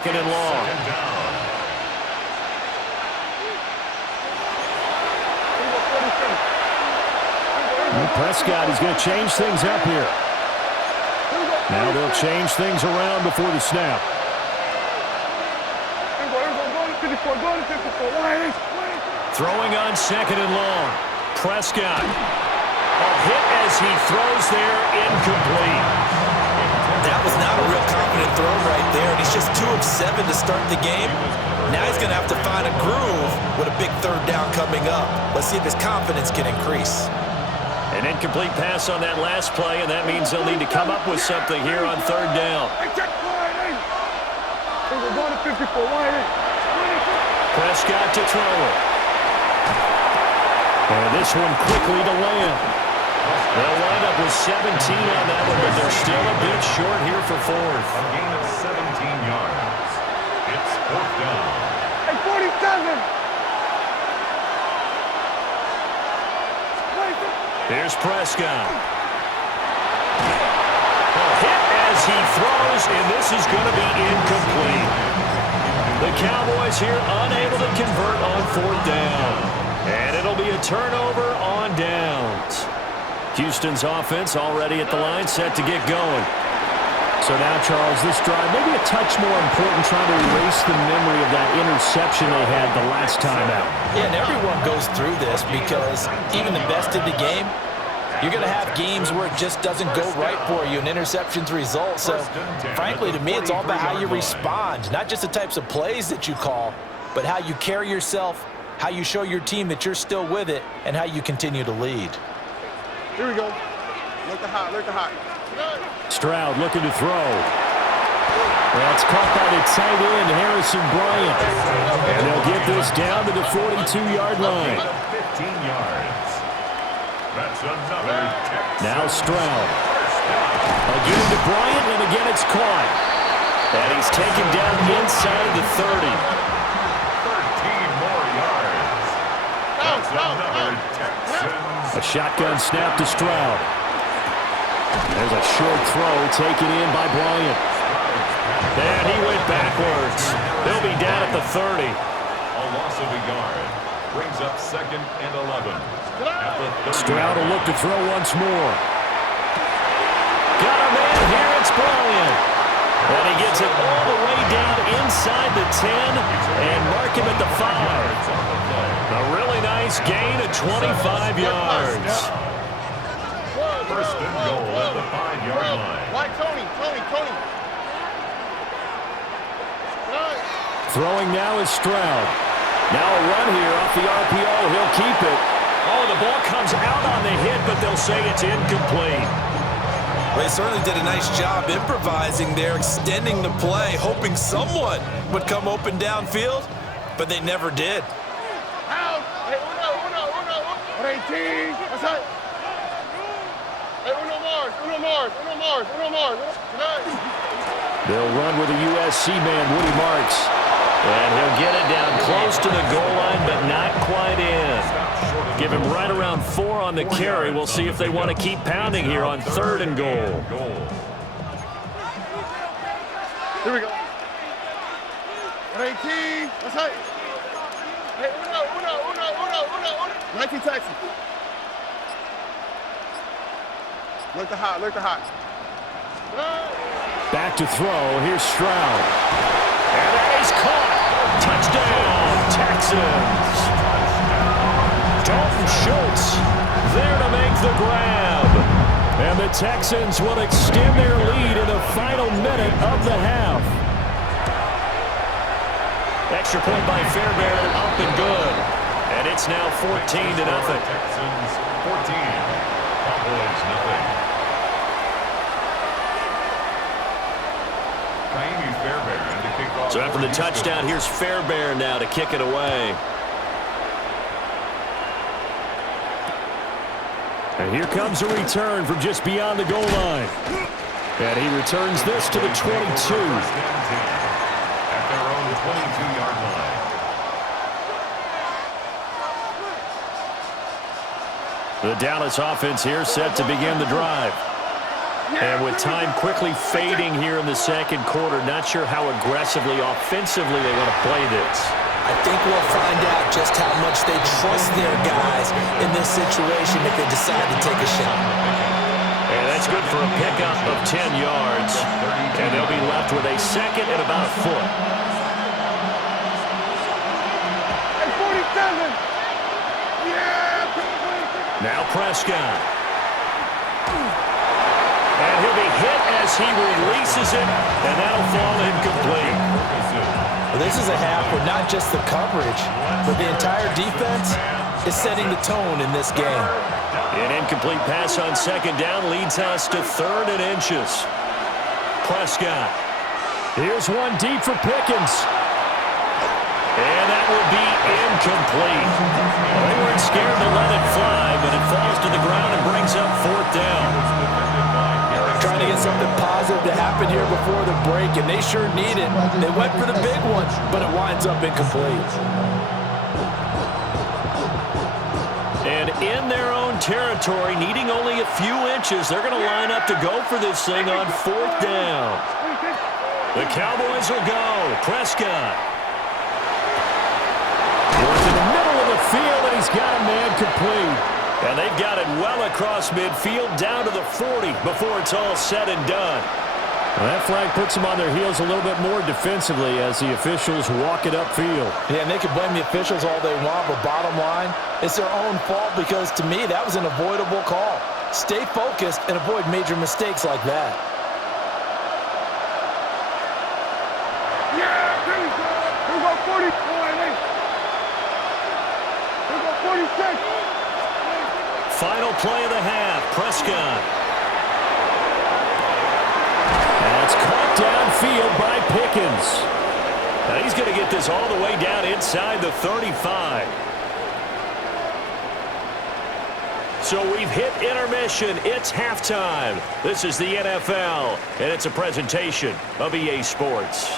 Second and long. Prescott is going to change things up here. Now they'll change things around before the snap. Throwing on second and long. Prescott. A hit as he throws there, incomplete. That was not a real confident throw right there, and he's just 2 of 7 to start the game. Now he's going to have to find a groove with a big third down coming up. Let's see if his confidence can increase. An incomplete pass on that last play, and that means they'll need to come up with something here on third down. Prescott to throw it. And this one quickly to land. They'll wind up with 17 on that one, but they're still a bit short here for fourth. A gain of 17 yards. It's fourth down. Hey, 47! Here's Prescott. A hit as he throws, and this is going to be incomplete. The Cowboys here unable to convert on fourth down. And it'll be a turnover on downs. Houston's offense already at the line, set to get going. So now, Charles, this drive maybe a touch more important, trying to erase the memory of that interception they had the last time out. Yeah, and everyone goes through this because even the best in the game, you're going to have games where it just doesn't go right for you, and interceptions result. So, frankly, to me, it's all about how you respond, not just the types of plays that you call, but how you carry yourself, how you show your team that you're still with it, and how you continue to lead. Here we go. Look the hot, look the hot. Stroud looking to throw. That's caught by the tight end, Harrison Bryant. And they'll get this down to the 42-yard line. 15 yards. That's another Texas. Now Stroud. Again to Bryant, and again it's caught. And he's taken down inside the 30. 13 more yards. That's another Texans. A shotgun snap to Stroud. There's a short throw taken in by Bryant. And he went backwards. They'll be down at the 30. A loss of a yard. Brings up second and 11. At the 30. Stroud will look to throw once more. Got a man here, it's Bryant. And he gets it all the way down inside the 10 and mark him at the 5. A really nice gain of 25 yards. First and goal at the 5-yard line. Why, Tony? Throwing now is Stroud. Now a run here off the RPO. He'll keep it. Oh, the ball comes out on the hit, but they'll say it's incomplete. Well, they certainly did a nice job improvising there, extending the play, hoping someone would come open downfield, but they never did. Out! Hey, uno. 18. What's that? Hey, uno Mars. They'll run with a USC man, Woody Marks. And he'll get it down close to the goal line, but not quite in. Give him right around 4 on the carry. We'll see if they want to keep pounding here on third and goal. Here we go. 18. What's that? Hey, uno. 19 Texans. Look the hot. Back to throw. Here's Stroud. And that is caught. Touchdown, Texans. Dalton Schultz there to make the grab. And the Texans will extend their lead in the final minute of the half. Extra point by Fairbairn, up and good. And it's now 14-0. Texans 14. Cowboys nothing. So after the touchdown, here's Fairbairn now to kick it away. And here comes a return from just beyond the goal line. And he returns this to the 22. At their own 22-yard line. The Dallas offense here set to begin the drive. And with time quickly fading here in the second quarter, not sure how aggressively, offensively they want to play this. I think we'll find out just how much they trust their guys in this situation if they decide to take a shot. And that's good for a pickup of 10 yards. And they'll be left with a second and about a foot. Hey, 47. Yeah. Now Prescott. And he'll be hit as he releases it, and that'll fall incomplete. Well, this is a half where not just the coverage, but the entire defense is setting the tone in this game. An incomplete pass on second down leads us to 3rd and inches. Prescott. Here's one deep for Pickens. And that will be incomplete. Well, they weren't scared to let it fly, but it falls to the ground and brings up 4th down. Trying to get something positive to happen here before the break, and they sure need it. They went for the big one, but it winds up incomplete. And in their own territory, needing only a few inches, they're going to line up to go for this thing on 4th down. The Cowboys will go. Prescott. Goes in the middle of the field, and he's got a man complete. And they've got it well across midfield down to the 40 before it's all said and done. Well, that flag puts them on their heels a little bit more defensively as the officials walk it upfield. Yeah, and they can blame the officials all they want, but bottom line, it's their own fault because, to me, that was an avoidable call. Stay focused and avoid major mistakes like that. Yeah, here we go 40. Here we go 46. Final play of the half, Prescott. That's caught downfield by Pickens. Now he's going to get this all the way down inside the 35. So we've hit intermission. It's halftime. This is the NFL, and it's a presentation of EA Sports.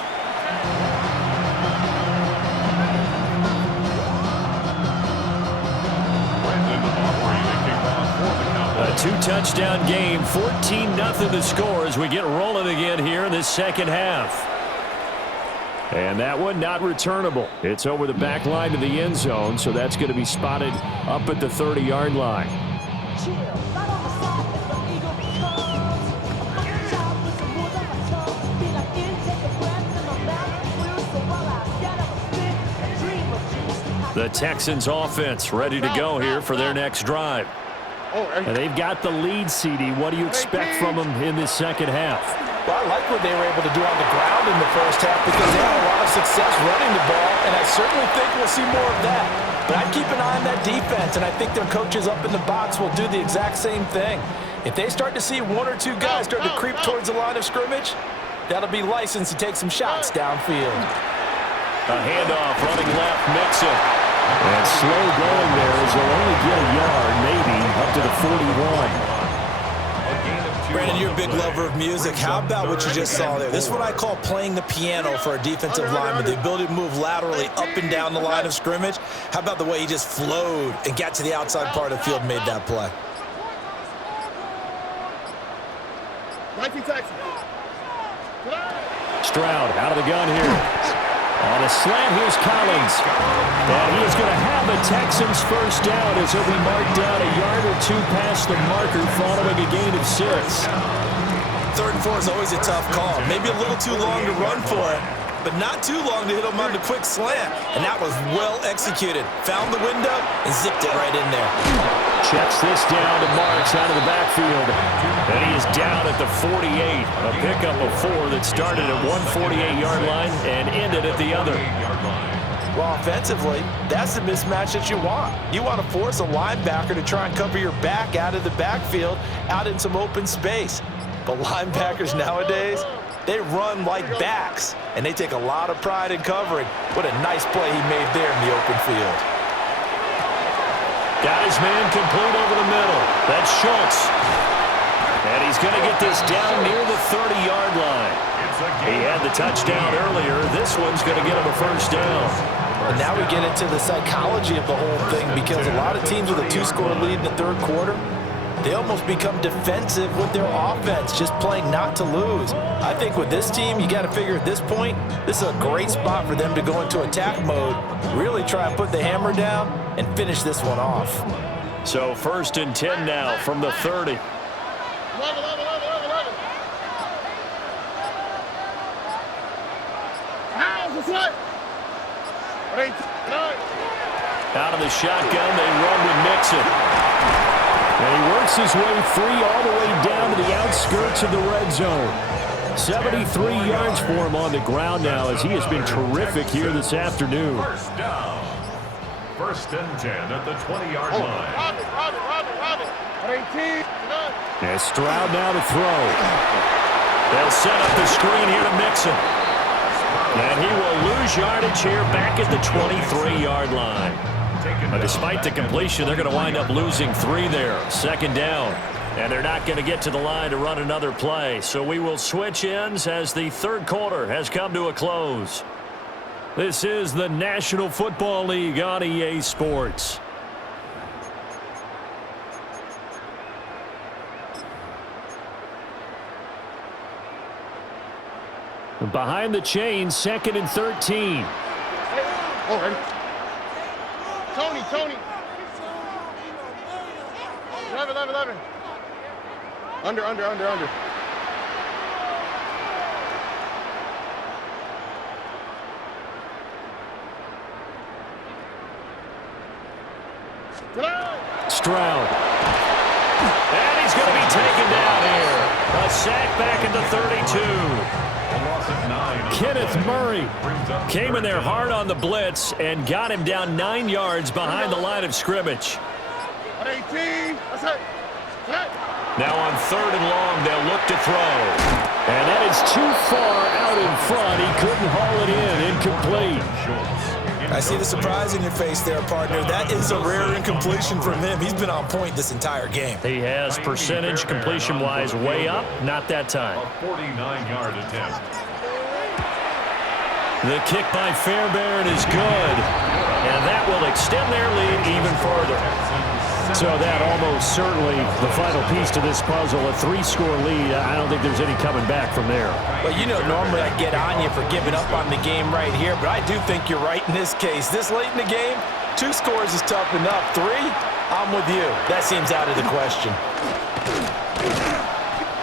A 2-touchdown game, 14-0 the score as we get rolling again here in this second half. And that one not returnable. It's over the back line to the end zone, so that's going to be spotted up at the 30-yard line. The Texans offense ready to go here for their next drive. And they've got the lead, CD. What do you expect from them in this second half? Well, I like what they were able to do on the ground in the first half because they had a lot of success running the ball, and I certainly think we'll see more of that. But I'd keep an eye on that defense, and I think their coaches up in the box will do the exact same thing. If they start to see one or two guys start to creep towards the line of scrimmage, that'll be licensed to take some shots downfield. A handoff, running left, Mixon. And slow going there as they'll only get a yard, maybe, up to the 41. Brandon, you're a big lover of music. How about what you just saw there? This is what I call playing the piano for a defensive lineman, the ability to move laterally up and down the line of scrimmage. How about the way he just flowed and got to the outside part of the field and made that play? Stroud out of the gun here. On a slant, here's Collins. And he is going to have the Texans first down as he'll be marked down a yard or two past the marker following a gain of 6. 3rd and 4 is always a tough call. Maybe a little too long to run for it, but not too long to hit him on the quick slant. And that was well executed. Found the window and zipped it right in there. Checks this down to Marks out of the backfield. And he is down at the 48. A pickup of 4 that started at 148-yard line and ended at the other. Well, offensively, that's the mismatch that you want. You want to force a linebacker to try and cover your back out of the backfield, out in some open space. But linebackers nowadays, they run like backs, and they take a lot of pride in covering. What a nice play he made there in the open field. Got his man complete over the middle. That's Schultz. And he's going to get this down near the 30-yard line. He had the touchdown earlier. This one's going to get him a first down. And now we get into the psychology of the whole thing because a lot of teams with a 2-score lead in the 3rd quarter, they almost become defensive with their offense, just playing not to lose. I think with this team, you got to figure at this point, this is a great spot for them to go into attack mode, really try and put the hammer down and finish this one off. So 1st and 10 now from the 30. Out of the shotgun, they run with Mixon. And he works his way free all the way down to the outskirts of the red zone. 73 yards for him on the ground now as he has been terrific here this afternoon. First down. 1st and 10 at the 20-yard line. And Stroud now to throw. They'll set up the screen here to Mixon. And he will lose yardage here back at the 23-yard line. But despite the completion, they're going to wind up losing 3 there. 2nd down. And they're not going to get to the line to run another play. So we will switch ends as the 3rd quarter has come to a close. This is the National Football League on EA Sports. Behind the chains, 2nd and 13. Already. Tony. 11. Under. Stroud. And he's going to be taken down here. A sack back at the 32. Kenneth Murray came in there hard on the blitz and got him down 9 yards behind the line of scrimmage. Now on 3rd and long, they'll look to throw. And that is too far out in front. He couldn't haul it in. Incomplete. I see the surprise in your face there, partner. That is a rare incompletion from him. He's been on point this entire game. He has percentage completion-wise way up. Not that time. A 49-yard attempt. The kick by Fairbairn is good. And that will extend their lead even further. So that almost certainly the final piece to this puzzle, a 3-score lead. I don't think there's any coming back from there. Well, you know, normally I get on you for giving up on the game right here, but I do think you're right in this case. This late in the game, 2 scores is tough enough. 3, I'm with you. That seems out of the question.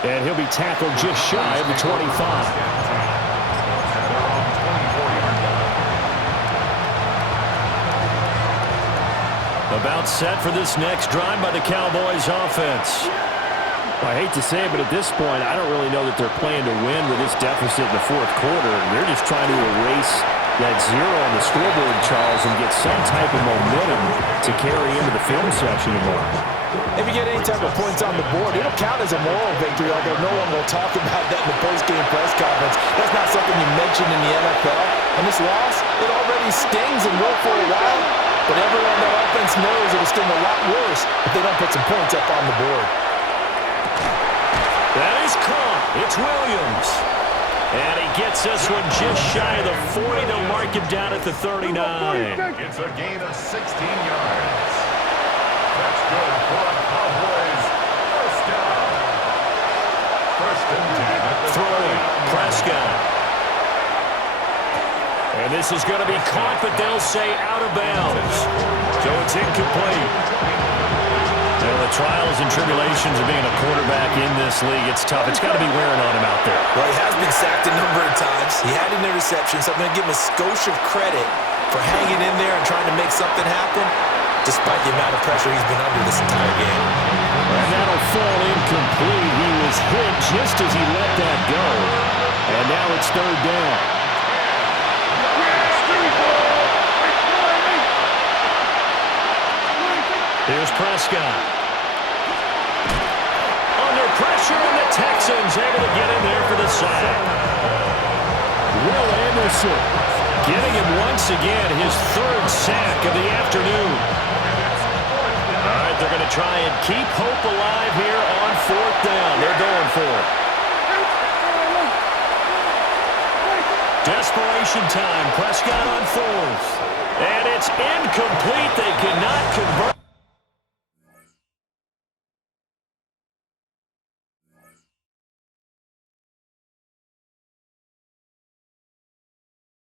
And he'll be tackled just shy of the 25. About set for this next drive by the Cowboys offense. I hate to say it, but at this point, I don't really know that they're playing to win with this deficit in the 4th quarter. They're just trying to erase that 0 on the scoreboard, Charles, and get some type of momentum to carry into the film section tomorrow. If you get any type of points on the board, it'll count as a moral victory, although no one will talk about that in the post-game press conference. That's not something you mention in the NFL. And this loss, it already stings and will for a while. But everyone on that offense knows it'll sting a lot worse if they don't put some points up on the board. That is caught. It's Williams. And he gets this one just shy of the 40 to mark him down at the 39. It's a gain of 16 yards. That's good for a Cowboys first down. 1st and 10 at the throwing. Prescott. And this is going to be caught, but they'll say out of bounds. So it's incomplete. You know, the trials and tribulations of being a quarterback in this league, it's tough. It's got to be wearing on him out there. Well, he has been sacked a number of times. He had an interception, so I'm going to give him a skosh of credit for hanging in there and trying to make something happen, despite the amount of pressure he's been under this entire game. And that'll fall incomplete. He was hit just as he let that go. And now it's 3rd down. Here's Prescott. Under pressure, and the Texans able to get in there for the sack. Will Anderson getting him once again, his 3rd sack of the afternoon. All right, they're going to try and keep hope alive here on 4th down. They're going for it. Desperation time. Prescott on 4th. And it's incomplete. They cannot convert.